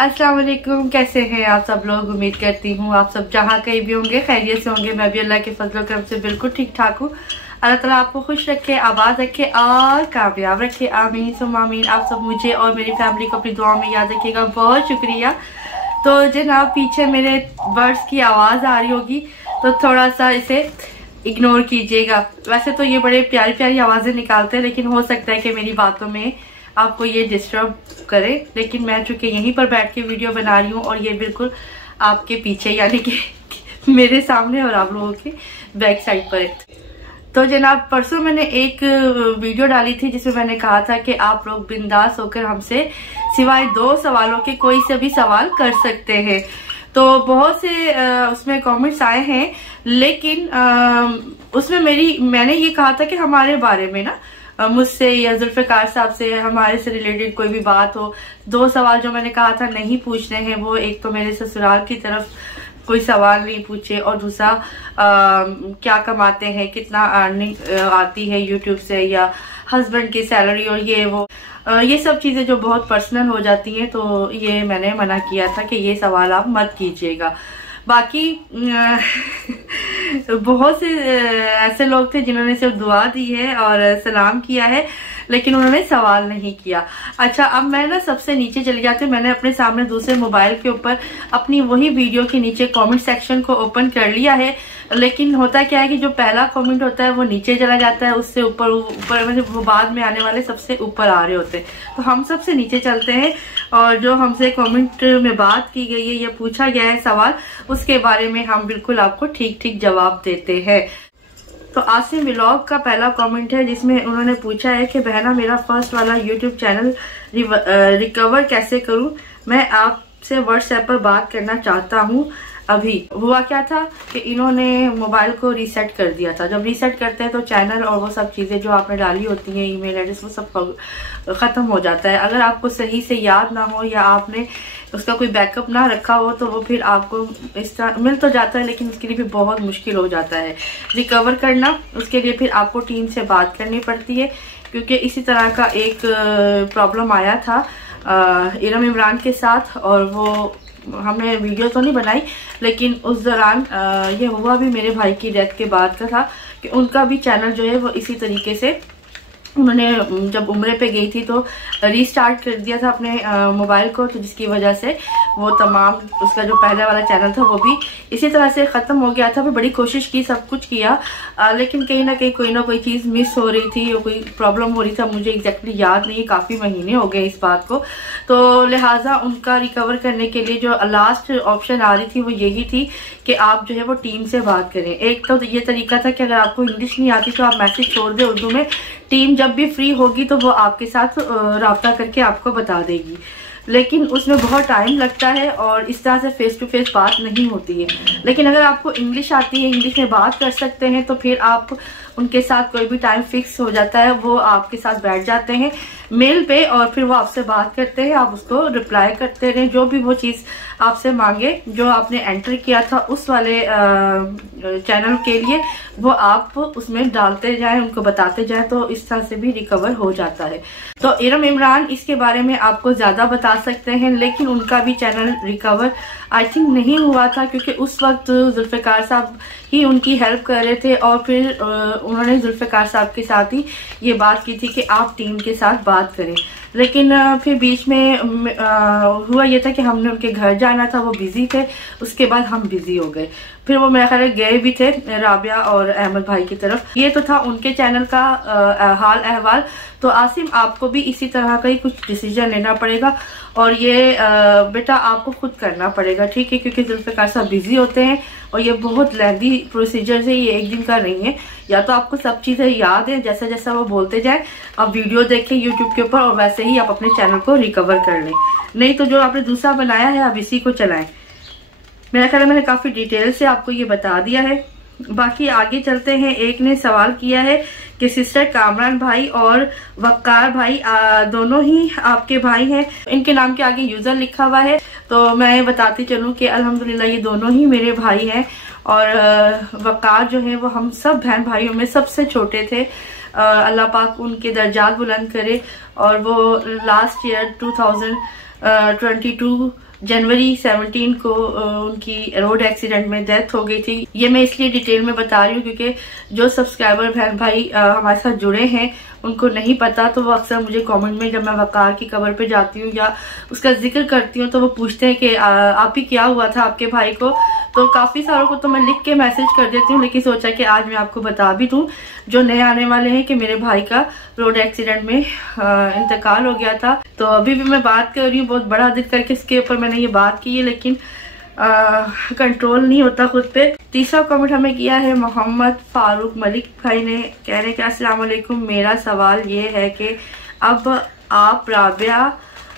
अस्सलाम वालेकुम, कैसे हैं आप सब लोग। उम्मीद करती हूँ आप सब जहाँ कहीं भी होंगे खैरियत से होंगे। मैं भी अल्लाह के फजल करम से बिल्कुल ठीक ठाक हूँ। अल्लाह ताला आपको खुश रखे, आबाद रखे और कामयाब रखे, आमीन सुम आमीन। आप सब मुझे और मेरी फैमिली को अपनी दुआ में याद रखिएगा। बहुत शुक्रिया। तो जनाब पीछे मेरे बर्ड्स की आवाज़ आ रही होगी तो थोड़ा सा इसे इग्नोर कीजिएगा। वैसे तो ये बड़े प्यारी प्यारी आवाज़ें निकालते हैं, लेकिन हो सकता है कि मेरी बातों में आपको ये डिस्टर्ब करे। लेकिन मैं चूंकि यहीं पर बैठ के वीडियो बना रही हूँ और ये बिल्कुल आपके पीछे यानी कि मेरे सामने और आप लोगों के बैक साइड पर है। तो जनाब परसों मैंने एक वीडियो डाली थी जिसमें मैंने कहा था कि आप लोग बिंदास होकर हमसे सिवाय 2 सवालों के कोई से भी सवाल कर सकते हैं। तो बहुत से उसमें कमेंट्स आए हैं, लेकिन उसमें मैंने ये कहा था कि हमारे बारे में ना मुझसे या जुल्फिकार साहब से हमारे से रिलेटेड कोई भी बात हो। 2 सवाल जो मैंने कहा था नहीं पूछने हैं, वो एक तो मेरे ससुराल की तरफ कोई सवाल नहीं पूछे और दूसरा क्या कमाते हैं, कितना अर्निंग आती है यूट्यूब से या हस्बैंड की सैलरी और ये सब चीजें जो बहुत पर्सनल हो जाती हैं, तो ये मैंने मना किया था कि ये सवाल आप मत कीजिएगा। बाकी बहुत से ऐसे लोग थे जिन्होंने सिर्फ दुआ दी है और सलाम किया है, लेकिन उन्होंने सवाल नहीं किया। अच्छा, अब मैं ना सबसे नीचे चली जाती हूँ। मैंने अपने सामने दूसरे मोबाइल के ऊपर अपनी वही वीडियो के नीचे कमेंट सेक्शन को ओपन कर लिया है, लेकिन होता क्या है कि जो पहला कमेंट होता है वो नीचे चला जाता है, उससे ऊपर मतलब वो बाद में आने वाले सबसे ऊपर आ रहे होते हैं। तो हम सबसे नीचे चलते हैं और जो हमसे कमेंट में बात की गई है या पूछा गया है सवाल, उसके बारे में हम बिल्कुल आपको ठीक ठीक जवाब देते हैं। तो आसिम व्लॉग का पहला कमेंट है जिसमें उन्होंने पूछा है कि बहना मेरा फर्स्ट वाला यूट्यूब चैनल रिकवर कैसे करूं। मैं आपसे व्हाट्सएप पर बात करना चाहता हूं। अभी हुआ क्या था कि इन्होंने मोबाइल को रीसेट कर दिया था। जब रीसेट करते हैं तो चैनल और वो सब चीजें जो आपने डाली होती हैं, ईमेल एड्रेस, वो सब खत्म हो जाता है। अगर आपको सही से याद ना हो या आपने उसका कोई बैकअप ना रखा हो तो वो फिर आपको इस तरह मिल तो जाता है, लेकिन उसके लिए भी बहुत मुश्किल हो जाता है रिकवर करना। उसके लिए फिर आपको टीम से बात करनी पड़ती है, क्योंकि इसी तरह का एक प्रॉब्लम आया था इरम इमरान के साथ, और वो हमने वीडियो तो नहीं बनाई, लेकिन उस दौरान ये हुआ भी मेरे भाई की डेथ के बाद का था कि उनका भी चैनल जो है वो इसी तरीके से उन्होंने जब उम्रे पे गई थी तो रीस्टार्ट कर दिया था अपने मोबाइल को, तो जिसकी वजह से वो तमाम उसका जो पहले वाला चैनल था वो भी इसी तरह से ख़त्म हो गया था। फिर बड़ी कोशिश की, सब कुछ किया, लेकिन कहीं ना कहीं कोई ना कोई चीज़ मिस हो रही थी, कोई प्रॉब्लम हो रही था। मुझे एग्जैक्टली याद नहीं, काफ़ी महीने हो गए इस बात को। तो लिहाजा उनका रिकवर करने के लिए जो लास्ट ऑप्शन आ रही थी वो यही थी कि आप जो है वो टीम से बात करें। एक तो ये तरीका था कि अगर आपको इंग्लिश नहीं आती तो आप मैसेज छोड़ दें उर्दू में, टीम जब भी फ्री होगी तो वो आपके साथ राब्ता करके आपको बता देगी। लेकिन उसमें बहुत टाइम लगता है और इस तरह से फेस टू फेस बात नहीं होती है। लेकिन अगर आपको इंग्लिश आती है, इंग्लिश में बात कर सकते हैं, तो फिर आप उनके साथ कोई भी टाइम फिक्स हो जाता है, वो आपके साथ बैठ जाते हैं मेल पे और फिर वो आपसे बात करते हैं। आप उसको रिप्लाई करते रहें, जो भी वो चीज़ आपसे मांगे जो आपने एंटर किया था उस वाले चैनल के लिए, वो आप उसमें डालते जाएं, उनको बताते जाएं, तो इस तरह से भी रिकवर हो जाता है। तो इरम इमरान इसके बारे में आपको ज्यादा बता सकते हैं, लेकिन उनका भी चैनल रिकवर आई थिंक नहीं हुआ था, क्योंकि उस वक्त जुल्फिकार साहब ही उनकी हेल्प कर रहे थे और फिर उन्होंने जुल्फिकार साहब के साथ ही ये बात की थी कि आप टीम के साथ बात करें। लेकिन फिर बीच में हुआ ये था कि हमने उनके घर जाना था, वो बिजी थे, उसके बाद हम बिजी हो गए। फिर वो मेरे ख्याल गए भी थे राबिया और अहमद भाई की तरफ। ये तो था उनके चैनल का हाल अहवाल। तो आसिम आपको भी इसी तरह का ही कुछ डिसीजन लेना पड़ेगा और ये बेटा आपको खुद करना पड़ेगा, ठीक है, क्योंकि जुल्फिकार साहब बिजी होते हैं और ये बहुत लेंदी प्रोसीजर है, ये एक दिन का नहीं है। या तो आपको सब चीजें याद है, जैसा जैसा वो बोलते जाए, आप वीडियो देखें यूट्यूब के ऊपर और वैसे ही आप अपने चैनल को रिकवर कर लें। नहीं तो जो आपने दूसरा बनाया है आप इसी को चलाएं। मेरा ख्याल है मैंने काफी डिटेल से आपको ये बता दिया है। बाकी आगे चलते हैं। एक ने सवाल किया है कि सिस्टर कामरान भाई और वक्कार भाई दोनों ही आपके भाई हैं, इनके नाम के आगे यूजर लिखा हुआ है। तो मैं बताती चलूं कि अल्हम्दुलिल्लाह ये दोनों ही मेरे भाई हैं और वक्कार जो है वो हम सब बहन भाइयों में सबसे छोटे थे। अल्लाह पाक उनके दर्जात बुलंद करे और वो लास्ट ईयर 2022 जनवरी 17 को उनकी रोड एक्सीडेंट में डेथ हो गई थी। ये मैं इसलिए डिटेल में बता रही हूँ क्योंकि जो सब्सक्राइबर बहन भाई हमारे साथ जुड़े हैं उनको नहीं पता, तो वो अक्सर मुझे कमेंट में जब मैं वकार की कब्र पे जाती हूँ या उसका जिक्र करती हूँ तो वो पूछते हैं कि आप ही क्या हुआ था आपके भाई को। तो काफी सारों को तो मैं लिख के मैसेज कर देती हूँ, लेकिन सोचा कि आज मैं आपको बता भी दूं जो नए आने वाले हैं कि मेरे भाई का रोड एक्सीडेंट में इंतकाल हो गया था। तो अभी भी मैं बात कर रही हूँ, बहुत बड़ा दिल करके इसके ऊपर मैंने ये बात की है, लेकिन कंट्रोल नहीं होता खुद पे। तीसरा कमेंट हमें किया है मोहम्मद फारूक मलिक भाई ने, कह रहे हैं कि अस्सलाम वालेकुम, मेरा सवाल ये है कि अब आप राबिया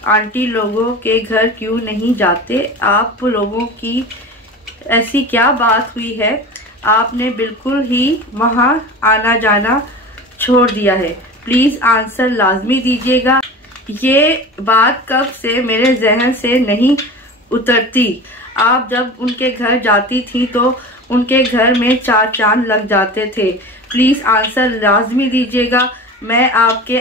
आंटी लोगों के घर क्यों नहीं जाते? आप लोगों की ऐसी क्या बात हुई है, आपने बिल्कुल ही वहां आना जाना छोड़ दिया है? प्लीज आंसर लाजमी दीजिएगा। ये बात कब से मेरे जहन से नहीं उतरती। आप जब उनके घर जाती थी तो उनके घर में 4 चांद लग जाते थे। प्लीज आंसर लाजमी दीजिएगा। मैं आपके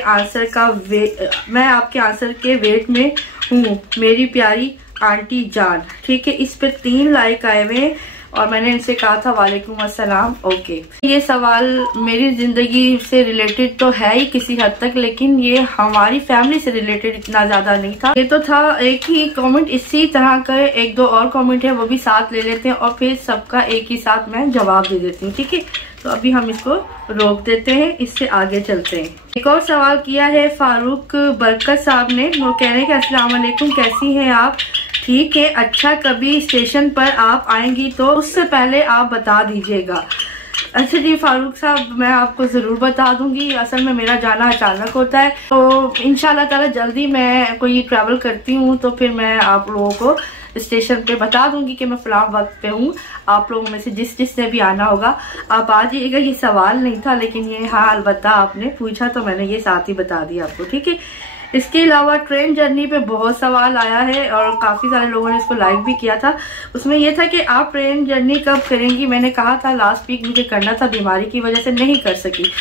आंसर के वेट में हूँ मेरी प्यारी आंटी जान। ठीक है, इस पे 3 लाइक आए हुए और मैंने इनसे कहा था वालेकुम अस्सलाम। ओके, ये सवाल मेरी जिंदगी से रिलेटेड तो है ही किसी हद तक, लेकिन ये हमारी फैमिली से रिलेटेड इतना ज्यादा नहीं था। ये तो था एक ही कमेंट, इसी तरह का 1-2 और कमेंट है वो भी साथ ले लेते हैं और फिर सबका एक ही साथ मैं जवाब दे देती हूँ। ठीक है, तो अभी हम इसको रोक देते हैं, इससे आगे चलते हैं। एक और सवाल किया है फारूक बरकत साहब ने, वो कह रहे हैं कि अस्सलाम वालेकुम, कैसी हैं आप? ठीक है, अच्छा कभी स्टेशन पर आप आएंगी तो उससे पहले आप बता दीजिएगा। अच्छा जी फारूक साहब, मैं आपको जरूर बता दूंगी। असल में मेरा जाना अचानक होता है, तो इंशाल्लाह ताला जल्दी मैं कोई ट्रैवल करती हूँ तो फिर मैं आप लोगों को स्टेशन पे बता दूंगी कि मैं फलां वक्त पे हूँ। आप लोगों में से जिसने भी आना होगा आप आ जाइएगा। ये सवाल नहीं था, लेकिन ये हाँ अलबत्ता आपने पूछा तो मैंने ये साथ ही बता दिया आपको। ठीक है, इसके अलावा ट्रेन जर्नी पे बहुत सवाल आया है और काफी सारे लोगों ने इसको लाइक भी किया था। उसमें यह था कि आप ट्रेन जर्नी कब करेंगी? मैंने कहा था लास्ट वीक मुझे करना था, बीमारी की वजह से नहीं कर सकी।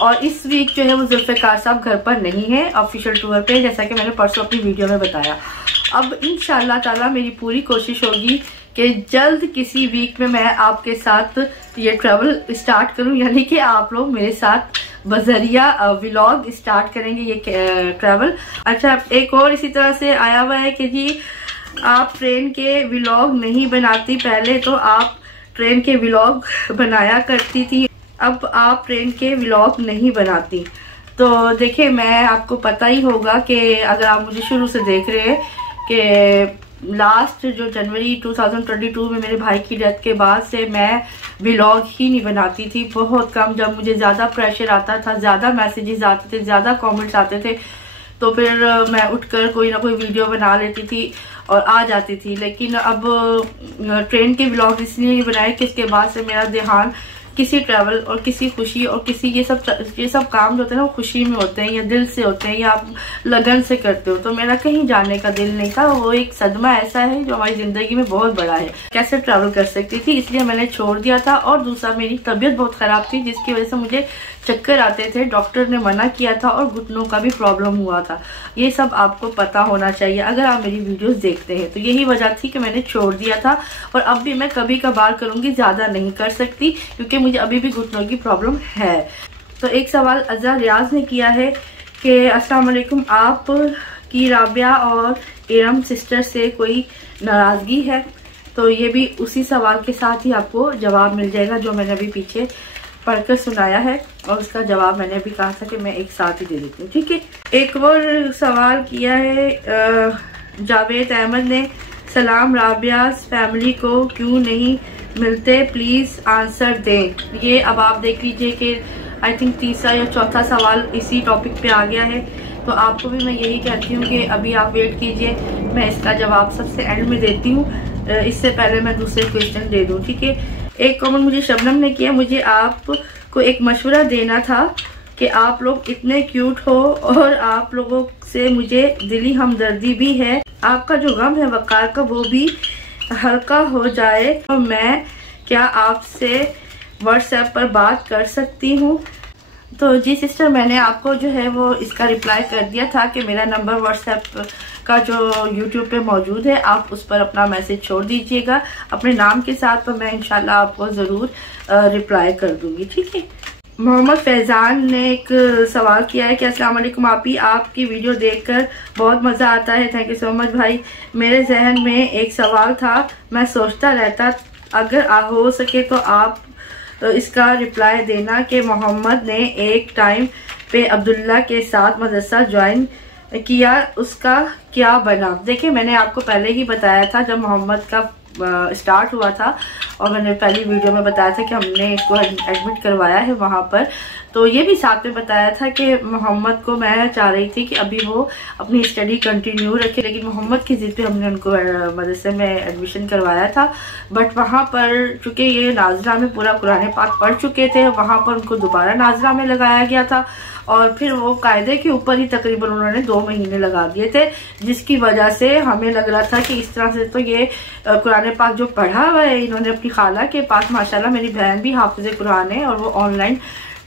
और इस वीक जो है वो जुल्फ़िकार साहब घर पर नहीं है, ऑफिशियल टूर पे, जैसा कि मैंने परसों अपनी वीडियो में बताया। अब इंशाल्लाह ताला मेरी पूरी कोशिश होगी कि जल्द किसी वीक में मैं आपके साथ ये ट्रैवल स्टार्ट करूं, यानी कि आप लोग मेरे साथ बजरिया व्लॉग स्टार्ट करेंगे ये ट्रैवल। अच्छा, एक और इसी तरह से आया हुआ है कि जी आप ट्रेन के व्लॉग नहीं बनाती, पहले तो आप ट्रेन के व्लॉग बनाया करती थी, अब आप ट्रेन के व्लॉग नहीं बनाती। तो देखिए, मैं आपको पता ही होगा कि अगर आप मुझे शुरू से देख रहे हैं कि लास्ट जो जनवरी 2022 में मेरे भाई की डेथ के बाद से मैं व्लॉग ही नहीं बनाती थी, बहुत कम। जब मुझे ज्यादा प्रेशर आता था, ज्यादा मैसेजेस आते थे, ज्यादा कमेंट्स आते थे, तो फिर मैं उठकर कोई ना कोई वीडियो बना लेती थी और आ जाती थी। लेकिन अब ट्रेन के व्लॉग इसलिए नहीं बनाए कि इसके बाद से मेरा ध्यान किसी ट्रैवल और किसी खुशी और किसी ये सब काम जो होते हैं ना वो खुशी में होते हैं या दिल से होते हैं या आप लगन से करते हो, तो मेरा कहीं जाने का दिल नहीं था। वो एक सदमा ऐसा है जो हमारी जिंदगी में बहुत बड़ा है, कैसे ट्रैवल कर सकती थी, इसलिए मैंने छोड़ दिया था। और दूसरा, मेरी तबीयत बहुत खराब थी जिसकी वजह से मुझे चक्कर आते थे, डॉक्टर ने मना किया था और घुटनों का भी प्रॉब्लम हुआ था। ये सब आपको पता होना चाहिए अगर आप मेरी वीडियोस देखते हैं। तो यही वजह थी कि मैंने छोड़ दिया था और अब भी मैं कभी कभार करूंगी, ज्यादा नहीं कर सकती क्योंकि मुझे अभी भी घुटनों की प्रॉब्लम है। तो एक सवाल अज़ा रियाज ने किया है कि अस्सलाम वालेकुम, आप की राबिया और इरम सिस्टर से कोई नाराजगी है? तो ये भी उसी सवाल के साथ ही आपको जवाब मिल जाएगा जो मैंने अभी पीछे पढ़कर सुनाया है, और उसका जवाब मैंने अभी कहा था कि मैं एक साथ ही दे देती हूँ। ठीक है, एक और सवाल किया है जावेद अहमद ने, सलाम, राबिया फैमिली को क्यों नहीं मिलते, प्लीज आंसर दें। ये अब आप देख लीजिए कि आई थिंक तीसरा या चौथा सवाल इसी टॉपिक पे आ गया है। तो आपको भी मैं यही कहती हूँ कि अभी आप वेट कीजिए, मैं इसका जवाब सबसे एंड में देती हूँ, इससे पहले मैं दूसरे क्वेश्चन दे दूँ। ठीक है, एक कमेंट मुझे शबनम ने किया, मुझे आपको एक मशवरा देना था कि आप लोग इतने क्यूट हो और आप लोगों से मुझे दिली हमदर्दी भी है, आपका जो गम है वकार का वो भी हल्का हो जाए, तो मैं क्या आपसे व्हाट्सएप पर बात कर सकती हूँ? तो जी सिस्टर, मैंने आपको जो है वो इसका रिप्लाई कर दिया था कि मेरा नंबर व्हाट्सएप का जो यूट्यूब पे मौजूद है, आप उस पर अपना मैसेज छोड़ दीजिएगा अपने नाम के साथ, तो मैं इंशाल्लाह आपको ज़रूर रिप्लाई कर दूंगी, ठीक है। मोहम्मद फैज़ान ने एक सवाल किया है कि अस्सलाम वालेकुम आपी, आपकी वीडियो देखकर बहुत मज़ा आता है। थैंक यू सो मच भाई। मेरे जहन में एक सवाल था, मैं सोचता रहता, अगर हो सके तो आप इसका रिप्लाई देना कि मोहम्मद ने एक टाइम पे अब्दुल्ला के साथ मदरसा ज्वाइन किया, उसका क्या बना। देखिए, मैंने आपको पहले ही बताया था जब मोहम्मद का स्टार्ट हुआ था, और मैंने पहली वीडियो में बताया था कि हमने इसको एडमिट करवाया है वहाँ पर। तो ये भी साथ में बताया था कि मोहम्मद को मैं चाह रही थी कि अभी वो अपनी स्टडी कंटिन्यू रखे, लेकिन मोहम्मद की जिद पे हमने उनको मदरसे में एडमिशन करवाया था। बट वहाँ पर चूँकि ये नाज़रा में पूरा कुरान पाक पढ़ चुके थे, वहाँ पर उनको दोबारा नाज़रा में लगाया गया था, और फिर वो कायदे के ऊपर ही तकरीबन उन्होंने 2 महीने लगा दिए थे, जिसकी वजह से हमें लग रहा था कि इस तरह से तो ये कुरान पाक जो पढ़ा हुआ है इन्होंने अपनी खाला के पास, माशाल्लाह मेरी बहन भी हाफिज़ कुरान है और वो ऑनलाइन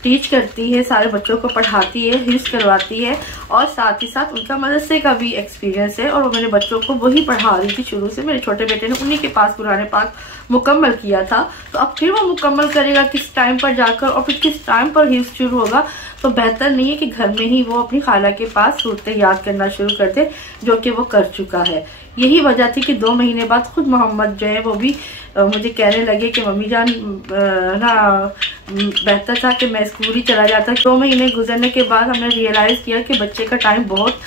टीच करती है, सारे बच्चों को पढ़ाती है, हिफ्ज़ करवाती है, और साथ ही साथ उनका मदरसे का भी एक्सपीरियंस है, और वो मेरे बच्चों को वही पढ़ा रही थी शुरू से। मेरे छोटे बेटे ने उन्हीं के पास कुरान पाक मुकम्मल किया था, तो अब फिर वो मुकम्मल करेगा किस टाइम पर जाकर, और फिर किस टाइम पर हिफ्ज़ शुरू होगा। तो बेहतर नहीं है कि घर में ही वो अपनी खाला के पास सूरतें याद करना शुरू कर दे, जो कि वो कर चुका है। यही वजह थी कि 2 महीने बाद खुद मोहम्मद जो है वो भी मुझे कहने लगे कि मम्मी जान ना बेहतर था कि मैं स्कूल ही चला जाता। 2 महीने गुजरने के बाद हमने रियलाइज़ किया कि बच्चे का टाइम बहुत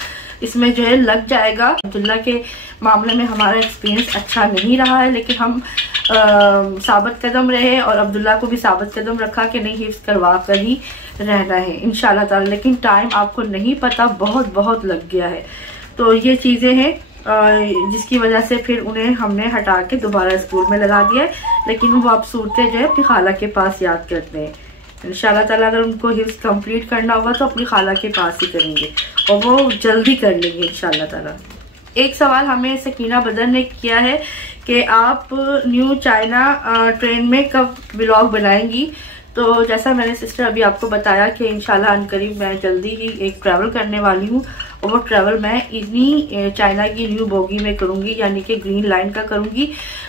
इसमें जो है लग जाएगा। अब्दुल्ला के मामले में हमारा एक्सपीरियंस अच्छा नहीं रहा है, लेकिन हम साबित कदम रहे और अब्दुल्ला को भी साबित कदम रखा कि नहीं, हिफ्ज़ करवा कर ही रहना है इंशाल्लाह ताला। लेकिन टाइम आपको नहीं पता, बहुत बहुत लग गया है। तो ये चीज़ें हैं जिसकी वजह से फिर उन्हें हमने हटा के दोबारा स्कूल में लगा दिया है, लेकिन वो अब सूरतें जो है अपनी खाला के पास याद करते हैं। इंशाल्लाह ताला अगर उनको हिफ्ज़ कंप्लीट करना होगा तो अपनी खाला के पास ही करेंगे, और वो जल्दी कर लेंगे इंशाल्लाह ताला। एक सवाल हमें सकीना बदर ने किया है कि आप न्यू चाइना ट्रेन में कब व्लॉग बनाएंगी। तो जैसा मैंने सिस्टर अभी आपको बताया कि इंशाल्लाह अनकरीब मैं जल्दी ही एक ट्रैवल करने वाली हूँ, और वो ट्रैवल मैं इन्हीं चाइना की न्यू बोगी में करूँगी, यानी कि ग्रीन लाइन का करूँगी,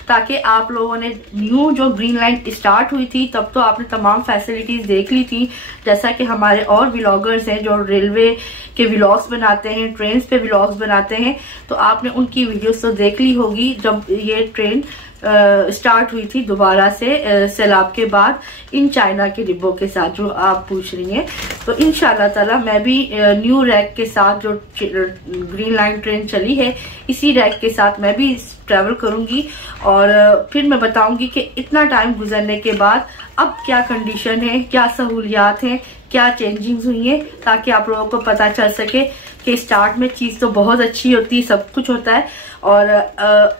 ताकि आप लोगों ने न्यू जो ग्रीन लाइन स्टार्ट हुई थी तब तो आपने तमाम फैसिलिटीज़ देख ली थी, जैसा कि हमारे और व्लॉगर्स हैं जो रेलवे के व्लॉग्स बनाते हैं, ट्रेन पे व्लॉग्स बनाते हैं, तो आपने उनकी वीडियोस तो देख ली होगी जब ये ट्रेन स्टार्ट हुई थी दोबारा से सैलाब के बाद इन चाइना के डिब्बों के साथ जो आप पूछ रही हैं। तो इंशाल्लाह ताला मैं भी न्यू रैक के साथ जो ग्रीन लाइन ट्रेन चली है इसी रैक के साथ मैं भी ट्रैवल करूंगी, और फिर मैं बताऊंगी कि इतना टाइम गुजरने के बाद अब क्या कंडीशन है, क्या सहूलियात हैं, क्या चेंजिंग्स हुई हैं, ताकि आप लोगों को पता चल सके कि स्टार्ट में चीज़ तो बहुत अच्छी होती है, सब कुछ होता है, और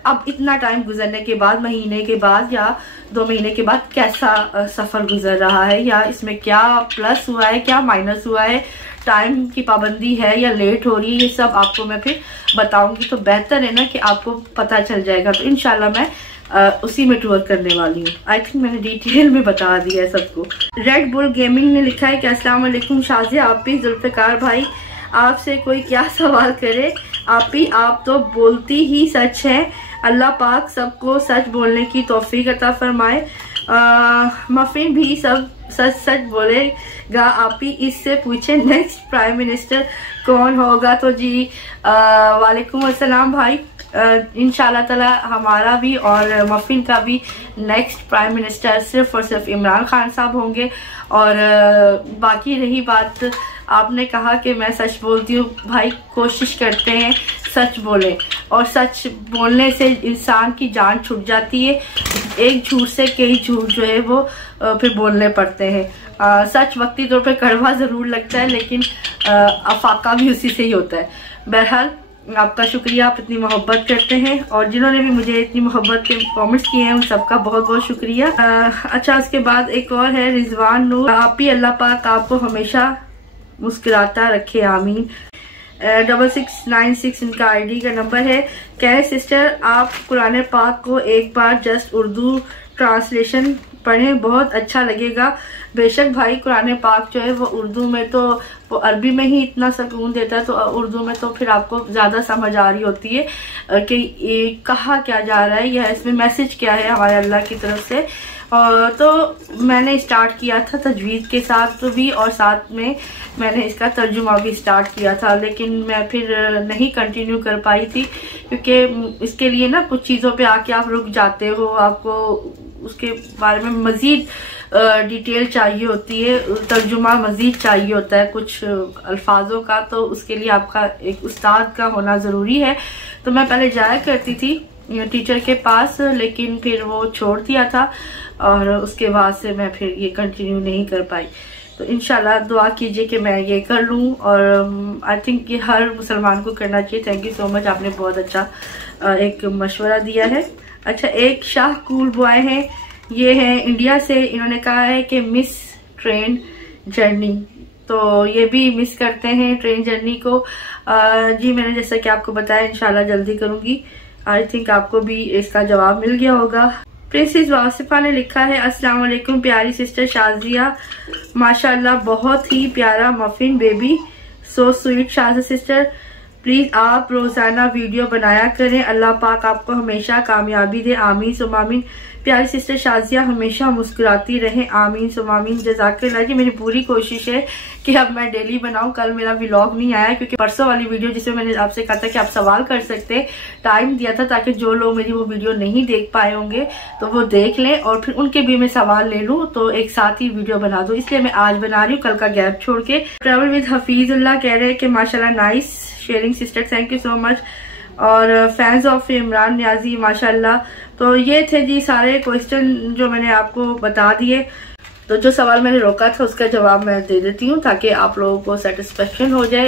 अब इतना टाइम गुजरने के बाद, महीने के बाद या 2 महीने के बाद कैसा सफ़र गुजर रहा है, या इसमें क्या प्लस हुआ है, क्या माइनस हुआ है, टाइम की पाबंदी है या लेट हो रही है, ये सब आपको मैं फिर बताऊंगी। तो बेहतर है ना कि आपको पता चल जाएगा। तो इंशाल्लाह मैं उसी में टूर करने वाली हूँ। आई थिंक मैंने डिटेल में बता दिया है सबको। रेड बुल गेमिंग ने लिखा है कि अस्सलाम वालेकुम शाज़िया आपी, जुल्फ़िकार भाई आपसे कोई क्या सवाल करे, आपी आप तो बोलती ही सच है, अल्लाह पाक सबको सच बोलने की तौफीक अता फरमाए। मफिन भी सब सच सच बोलेगा, आपी इससे पूछे नेक्स्ट प्राइम मिनिस्टर कौन होगा। तो जी वालेकुम अस्सलाम भाई, इंशाल्लाह ताला हमारा भी और मफिन का भी नेक्स्ट प्राइम मिनिस्टर सिर्फ और सिर्फ इमरान खान साहब होंगे। और बाकी रही बात, आपने कहा कि मैं सच बोलती हूँ, भाई कोशिश करते हैं सच बोले, और सच बोलने से इंसान की जान छूट जाती है। एक झूठ से कई झूठ जो है वो फिर बोलने पड़ते हैं। सच वक्ती तौर पे कड़वा ज़रूर लगता है, लेकिन अफाका भी उसी से ही होता है। बहरहाल आपका शुक्रिया, आप इतनी मोहब्बत करते हैं, और जिन्होंने भी मुझे इतनी मोहब्बत के कमेंट्स किए हैं उन सबका बहुत बहुत शुक्रिया। अच्छा, उसके बाद एक और है रिजवान नूर, आप ही अल्लाह पाक आपको हमेशा मुस्कुराता रखे, आमीन। 6696 इनका आईडी का नंबर है। कहे सिस्टर आप कुरान पाक को एक बार जस्ट उर्दू ट्रांसलेशन पढ़ें, बहुत अच्छा लगेगा। बेशक भाई, कुरान पाक जो है वो उर्दू में तो वो अरबी में ही इतना सुकून देता है, तो उर्दू में तो फिर आपको ज़्यादा समझ आ रही होती है कि ये कहा क्या जा रहा है या इसमें मैसेज क्या है हमारे अल्लाह की तरफ से। तो मैंने स्टार्ट किया था तजवीज़ के साथ भी, और साथ में मैंने इसका तर्जुमा भी स्टार्ट किया था, लेकिन मैं फिर नहीं कंटिन्यू कर पाई थी, क्योंकि इसके लिए ना कुछ चीज़ों पे आके आप रुक जाते हो, आपको उसके बारे में मज़ीद डिटेल चाहिए होती है, तर्जुमा मज़ीद चाहिए होता है कुछ अल्फाजों का, तो उसके लिए आपका एक उस्ताद का होना ज़रूरी है। तो मैं पहले जाया करती थी टीचर के पास, लेकिन फिर वो छोड़ दिया था और उसके बाद से मैं फिर ये कंटिन्यू नहीं कर पाई। तो इंशाल्लाह दुआ कीजिए कि मैं ये कर लूँ, और आई थिंक ये हर मुसलमान को करना चाहिए। थैंक यू सो मच, आपने बहुत अच्छा एक मशवरा दिया है। अच्छा, एक शाह कूल बॉय है, ये है इंडिया से, इन्होंने कहा है कि मिस ट्रेन जर्नी, तो ये भी मिस करते हैं ट्रेन जर्नी को। जी मैंने जैसा कि आपको बताया इंशाल्लाह जल्दी करूँगी। आई थिंक आपको भी इसका जवाब मिल गया होगा। प्रिंसेस वासिफा ने लिखा है, अस्सलाम वालेकुम प्यारी सिस्टर शाजिया, माशाल्लाह बहुत ही प्यारा muffin baby, so sweet Shazia sister, please आप रोजाना वीडियो बनाया करें, अल्लाह पाक आपको हमेशा कामयाबी दे, आमीन सुम आमीन। प्यारी सिस्टर शाजिया हमेशा मुस्कुराती रहे, आमीन सुम आमीन। जज़ाकल्लाह जी, मेरी पूरी कोशिश है कि अब मैं डेली बनाऊं। कल मेरा व्लॉग नहीं आया क्योंकि परसों वाली वीडियो जिसमें मैंने आपसे कहा था कि आप सवाल कर सकते, टाइम दिया था ताकि जो लोग मेरी वो वीडियो नहीं देख पाए होंगे तो वो देख लें और फिर उनके भी मैं सवाल ले लूं, तो एक साथ ही वीडियो बना दूं, इसलिए मैं आज बना रही हूँ, कल का गैप छोड़ के। ट्रेवल विद हफीजुल्लाह कह रहे हैं कि माशाल्लाह nice sharing sister, thank you so much. और फैंस ऑफ इमरान न्याजी माशाल्लाह। तो ये थे जी सारे क्वेश्चन जो मैंने आपको बता दिए। तो जो सवाल मैंने रोका था उसका जवाब मैं दे देती हूँ ताकि आप लोगों को सेटिस्फेक्शन हो जाए,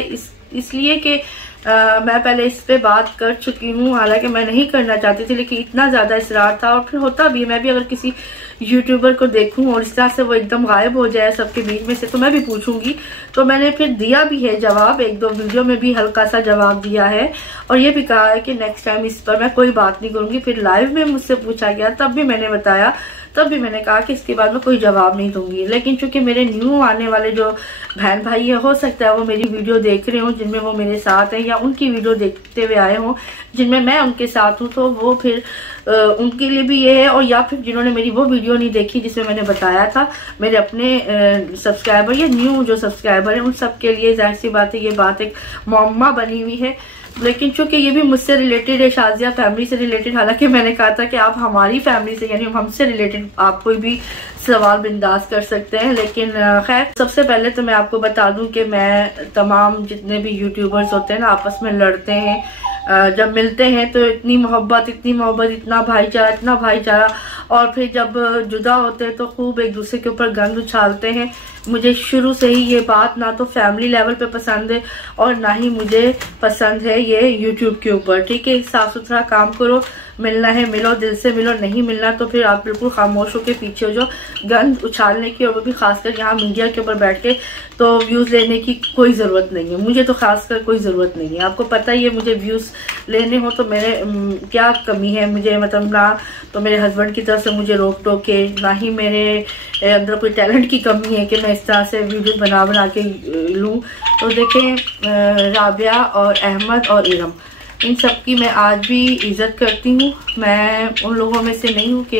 इसलिए कि मैं पहले इस पे बात कर चुकी हूँ, हालांकि मैं नहीं करना चाहती थी लेकिन इतना ज्यादा इसरार था। और फिर होता भी, मैं भी अगर किसी यूट्यूबर को देखूं और इस तरह से वो एकदम गायब हो जाए सबके बीच में से, तो मैं भी पूछूंगी। तो मैंने फिर दिया भी है जवाब, एक दो वीडियो में भी हल्का सा जवाब दिया है, और ये भी कहा है कि नेक्स्ट टाइम इस पर मैं कोई बात नहीं करूंगी। फिर लाइव में मुझसे पूछा गया, तब भी मैंने बताया, तब भी मैंने कहा कि इसके बाद मैं कोई जवाब नहीं दूंगी। लेकिन चूंकि मेरे न्यू आने वाले जो बहन भाई है, हो सकता है वो मेरी वीडियो देख रहे हो जिनमें वो मेरे साथ हैं, या उनकी वीडियो देखते हुए आए हों जिनमें मैं उनके साथ हूँ, तो वो फिर उनके लिए भी ये है। और या फिर जिन्होंने मेरी वो वीडियो नहीं देखी जिसमें मैंने बताया था, मेरे अपने सब्सक्राइबर या न्यू जो सब्सक्राइबर है, उन सब के लिए जाहिर सी बात है ये बात एक मुअम्मा बनी हुई है। लेकिन चूंकि ये भी मुझसे रिलेटेड है, शाजिया फैमिली से रिलेटेड, हालांकि मैंने कहा था कि आप हमारी फैमिली से यानी हमसे रिलेटेड आप कोई भी सवाल बिंदास कर सकते हैं। लेकिन खैर, सबसे पहले तो मैं आपको बता दूं कि मैं तमाम जितने भी यूट्यूबर्स होते हैं ना, आपस में लड़ते हैं, जब मिलते हैं तो इतनी मोहब्बत, इतना भाईचारा, और फिर जब जुदा होते हैं तो खूब एक दूसरे के ऊपर गंद उछालते हैं। मुझे शुरू से ही ये बात ना तो फैमिली लेवल पे पसंद है और ना ही मुझे पसंद है ये यूट्यूब के ऊपर। ठीक है, साफ सुथरा काम करो, मिलना है मिलो, दिल से मिलो, नहीं मिलना तो फिर आप बिल्कुल खामोश होकर पीछे हो, जो गंद उछालने की, और वो भी खासकर यहाँ मीडिया के ऊपर बैठ के, तो व्यूज लेने की कोई जरूरत नहीं है, मुझे तो खासकर कोई जरूरत नहीं है। आपको पता ही है मुझे व्यूज लेने हो तो मेरे क्या कमी है, मुझे मतलब ना तो मेरे हस्बैंड की तरफ से मुझे रोक टोक है, ना ही मेरे अंदर कोई टैलेंट की कमी है कि मैं इस तरह से वीडियो बना के लूँ। तो देखें, राबिया और अहमद और इरम, इन सब की मैं आज भी इज्जत करती हूँ। मैं उन लोगों में से नहीं हूँ कि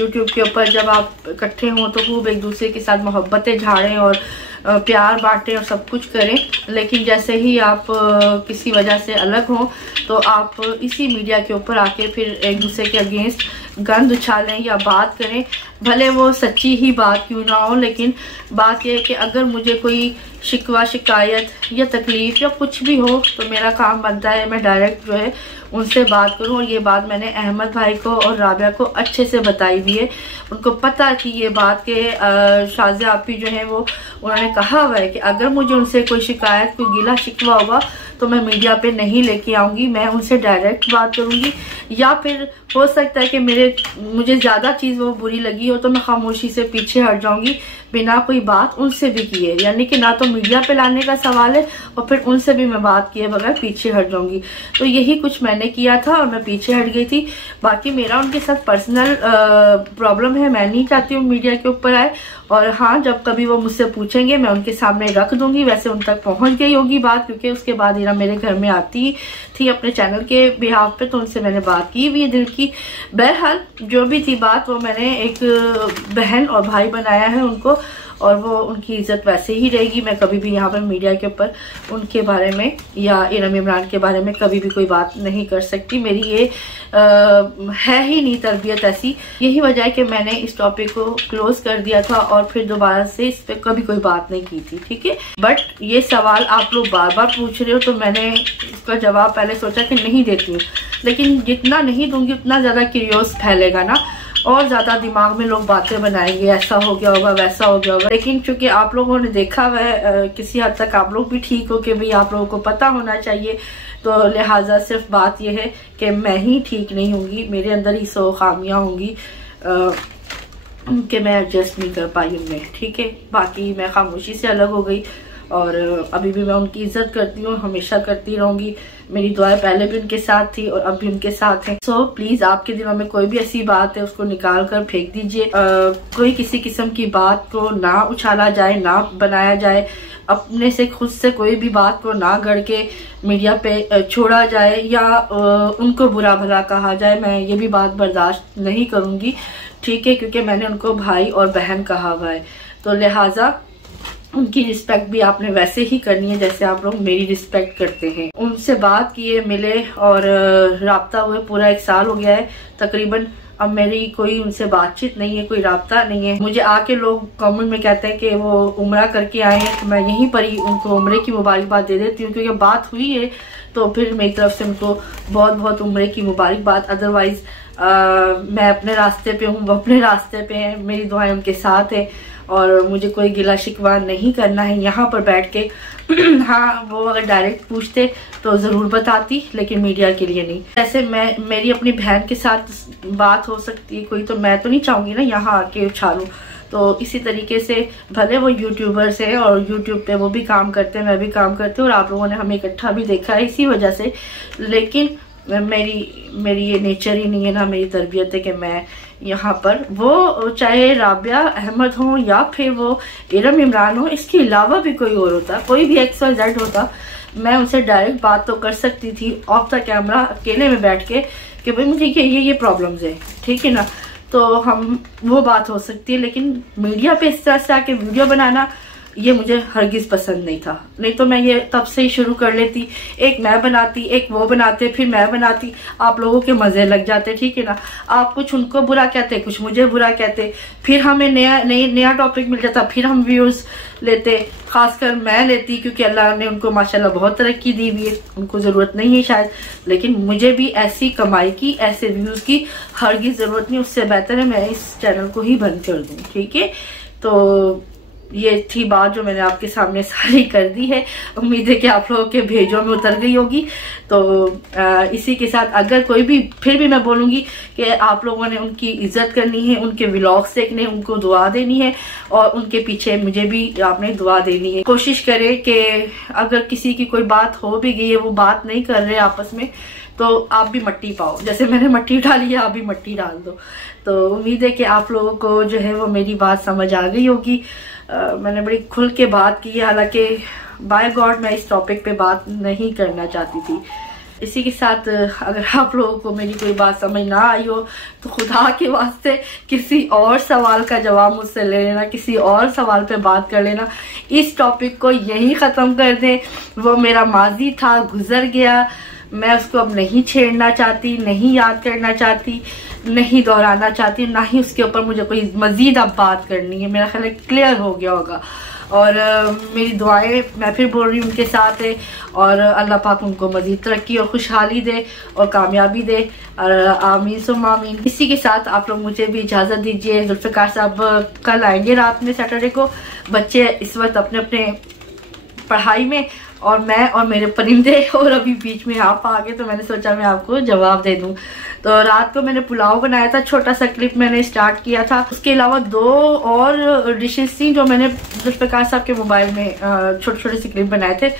यूट्यूब के ऊपर जब आप इकट्ठे हों तो खूब एक दूसरे के साथ मोहब्बतें झाड़ें और प्यार बांटें और सब कुछ करें, लेकिन जैसे ही आप किसी वजह से अलग हों तो आप इसी मीडिया के ऊपर आके फिर एक दूसरे के अगेंस्ट गंद उछालें या बात करें, भले वो सच्ची ही बात क्यों ना हो। लेकिन बात यह है कि अगर मुझे कोई शिकवा शिकायत या तकलीफ या कुछ भी हो तो मेरा काम बनता है मैं डायरेक्ट जो है उनसे बात करूं। और ये बात मैंने अहमद भाई को और राबिया को अच्छे से बताई हुई है, उनको पता कि ये बात के शाजिया आपी जो है वो उन्होंने कहा हुआ है कि अगर मुझे उनसे कोई शिकायत, कोई गिला शिकवा होगा तो मैं मीडिया पे नहीं लेके आऊंगी, मैं उनसे डायरेक्ट बात करूंगी। या फिर हो सकता है कि मुझे ज्यादा चीज वो बुरी लगी हो तो मैं खामोशी से पीछे हट जाऊंगी बिना कोई बात उनसे भी किए, यानी कि ना तो मीडिया पे लाने का सवाल है और फिर उनसे भी मैं बात किए बगैर पीछे हट जाऊंगी। तो यही कुछ मैंने किया था और मैं पीछे हट गई थी। बाकी मेरा उनके साथ पर्सनल प्रॉब्लम है, मैं नहीं चाहती हूँ मीडिया के ऊपर आए और हाँ, जब कभी वो मुझसे पूछेंगे मैं उनके सामने रख दूंगी। वैसे उन तक पहुंच गई होगी बात, क्योंकि उसके बाद इरा मेरे घर में आती थी अपने चैनल के बिहाफ पे, तो उनसे मैंने बात की हुई है दिल की। बहरहाल जो भी थी बात, वो मैंने एक बहन और भाई बनाया है उनको, और वो उनकी इज्जत वैसे ही रहेगी। मैं कभी भी यहाँ पर मीडिया के ऊपर उनके बारे में या इरम इमरान के बारे में कभी भी कोई बात नहीं कर सकती। मेरी ये है ही नहीं तरबियत ऐसी। यही वजह है कि मैंने इस टॉपिक को क्लोज कर दिया था और फिर दोबारा से इस पर कभी कोई बात नहीं की थी, ठीक है। बट ये सवाल आप लोग बार बार पूछ रहे हो, तो मैंने इसका जवाब पहले सोचा कि नहीं देती हूँ, लेकिन जितना नहीं दूंगी उतना ज़्यादा क्यूरियोस फैलेगा ना, और ज्यादा दिमाग में लोग बातें बनाएंगे, ऐसा हो गया होगा, वैसा हो गया होगा। लेकिन चूंकि आप लोगों ने देखा वह किसी हद तक आप लोग भी ठीक हो कि भाई आप लोगों को पता होना चाहिए, तो लिहाजा सिर्फ बात यह है कि मैं ही ठीक नहीं होंगी, मेरे अंदर ही 100 खामियां होंगी कि मैं एडजस्ट नहीं कर पाई उनमें, ठीक है। बाकी मैं खामोशी से अलग हो गई और अभी भी मैं उनकी इज्जत करती हूँ, हमेशा करती रहूंगी। मेरी दुआएं पहले भी उनके साथ थी और अब भी उनके साथ है। सो प्लीज आपके दिलों में कोई भी ऐसी बात है उसको निकाल कर फेंक दीजिए। कोई किसी किस्म की बात को ना उछाला जाए, ना बनाया जाए, अपने से खुद से कोई भी बात को ना गढ़ के मीडिया पे छोड़ा जाए या उनको बुरा भला कहा जाए। मैं ये भी बात बर्दाश्त नहीं करूंगी, ठीक है, क्योंकि मैंने उनको भाई और बहन कहा हुआ है, तो लिहाजा उनकी रिस्पेक्ट भी आपने वैसे ही करनी है जैसे आप लोग मेरी रिस्पेक्ट करते हैं। उनसे बात किए, मिले और राब्ता हुए पूरा 1 साल हो गया है तकरीबन। अब मेरी कोई उनसे बातचीत नहीं है, कोई राब्ता नहीं है। मुझे आके लोग कमेंट में कहते हैं कि वो उम्रा करके आए हैं, तो मैं यहीं पर ही उनको उम्रे की मुबारकबाद दे देती हूँ, क्योंकि बात हुई है तो फिर मेरी तरफ से उनको बहुत बहुत उम्रे की मुबारकबाद। अदरवाइज मैं अपने रास्ते पे हूँ, वो अपने रास्ते पे हैं, मेरी दुआएं उनके साथ है और मुझे कोई गिला शिकवा नहीं करना है यहाँ पर बैठ के। हाँ, वो अगर डायरेक्ट पूछते तो जरूर बताती, लेकिन मीडिया के लिए नहीं। जैसे मेरी अपनी बहन के साथ बात हो सकती है कोई, तो मैं तो नहीं चाहूंगी ना यहाँ आके उछालूं। तो इसी तरीके से भले वो यूट्यूबर्स है और यूट्यूब पे वो भी काम करते हैं, मैं भी काम करती हूँ और आप लोगों ने हमें इकट्ठा भी देखा है इसी वजह से। लेकिन मेरी ये नेचर ही नहीं है ना, मेरी तरबियत है कि मैं यहाँ पर, वो चाहे राबिया अहमद हो या फिर वो इरम इमरान हो, इसके अलावा भी कोई और होता, कोई भी XYZ होता, मैं उनसे डायरेक्ट बात तो कर सकती थी ऑफ द कैमरा अकेले में बैठ के कि भाई मुझे ये प्रॉब्लम्स है, ठीक है ना, तो हम वो बात हो सकती है। लेकिन मीडिया पे इस तरह से आके वीडियो बनाना ये मुझे हरगिज पसंद नहीं था। नहीं तो मैं ये तब से ही शुरू कर लेती, एक मैं बनाती, एक वो बनाते, फिर मैं बनाती, आप लोगों के मजे लग जाते, ठीक है ना। आप कुछ उनको बुरा कहते, कुछ मुझे बुरा कहते, फिर हमें नया टॉपिक मिल जाता, फिर हम व्यूज लेते, खासकर मैं लेती, क्योंकि अल्लाह ने उनको माशाल्लाह बहुत तरक्की दी हुई है, उनको जरूरत नहीं है शायद, लेकिन मुझे भी ऐसी कमाई की, ऐसे व्यूज की हरगिज जरूरत नहीं। उससे बेहतर है मैं इस चैनल को ही बंद कर दूं, ठीक है। तो ये थी बात जो मैंने आपके सामने सारी कर दी है। उम्मीद है कि आप लोगों के भेजों में उतर गई होगी। तो इसी के साथ अगर कोई भी, फिर भी मैं बोलूंगी कि आप लोगों ने उनकी इज्जत करनी है, उनके व्लॉग्स देखने, उनको दुआ देनी है और उनके पीछे मुझे भी आपने दुआ देनी है। कोशिश करें कि अगर किसी की कोई बात हो भी गई है, वो बात नहीं कर रहे आपस में, तो आप भी मट्टी पाओ, जैसे मैंने मट्टी डाली है आप भी मट्टी डाल दो। तो उम्मीद है कि आप लोगों को जो है वो मेरी बात समझ आ गई होगी। मैंने बड़ी खुल के बात की है, हालांकि बाय गॉड मैं इस टॉपिक पे बात नहीं करना चाहती थी। इसी के साथ अगर आप लोगों को मेरी कोई बात समझ ना आई हो तो खुदा के वास्ते किसी और सवाल का जवाब मुझसे ले लेना, किसी और सवाल पे बात कर लेना। इस टॉपिक को यहीं ख़त्म कर दें। वो मेरा माजी था, गुजर गया, मैं उसको अब नहीं छेड़ना चाहती, नहीं याद करना चाहती, नहीं दोहराना चाहती, ना ही उसके ऊपर मुझे कोई मजीद अब बात करनी है। मेरा ख्याल है क्लियर हो गया होगा। और मेरी दुआएं मैं फिर बोल रही हूँ उनके साथ है और अल्लाह पाक उनको मजीद तरक्की और खुशहाली दे और कामयाबी दे और आमीन सुम्मा आमीन। इसी के साथ आप लोग मुझे भी इजाज़त दीजिए। जुल्फ़िकार साहब कल आएंगे रात में, सैटरडे को। बच्चे इस वक्त अपने अपने पढ़ाई में और मैं और मेरे परिंदे, और अभी बीच में आप आ गए तो मैंने सोचा मैं आपको जवाब दे दूं। तो रात को मैंने पुलाव बनाया था, छोटा सा क्लिप मैंने स्टार्ट किया था। उसके अलावा 2 और डिशेस थी जो मैंने जुल्फ़िकार साहब के मोबाइल में छोटे छोटे से क्लिप बनाए थे,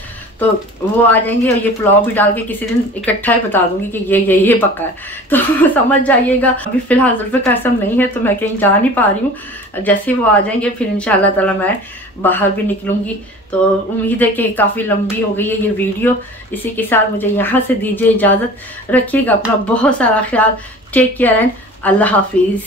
तो वो आ जाएंगे और ये पुलाव भी डाल के किसी दिन इकट्ठा ही बता दूंगी कि ये पका है, तो समझ जाइएगा। अभी फिलहाल जुल्फ़िकार कसम नहीं है तो मैं कहीं जा नहीं पा रही हूँ। जैसे वो आ जाएंगे फिर इंशाल्लाह ताला मैं बाहर भी निकलूंगी। तो उम्मीद है कि काफ़ी लंबी हो गई है ये वीडियो। इसी के साथ मुझे यहाँ से दीजिए इजाज़त। रखिएगा अपना बहुत सारा ख्याल। टेक केयर एंड अल्लाह हाफिज़।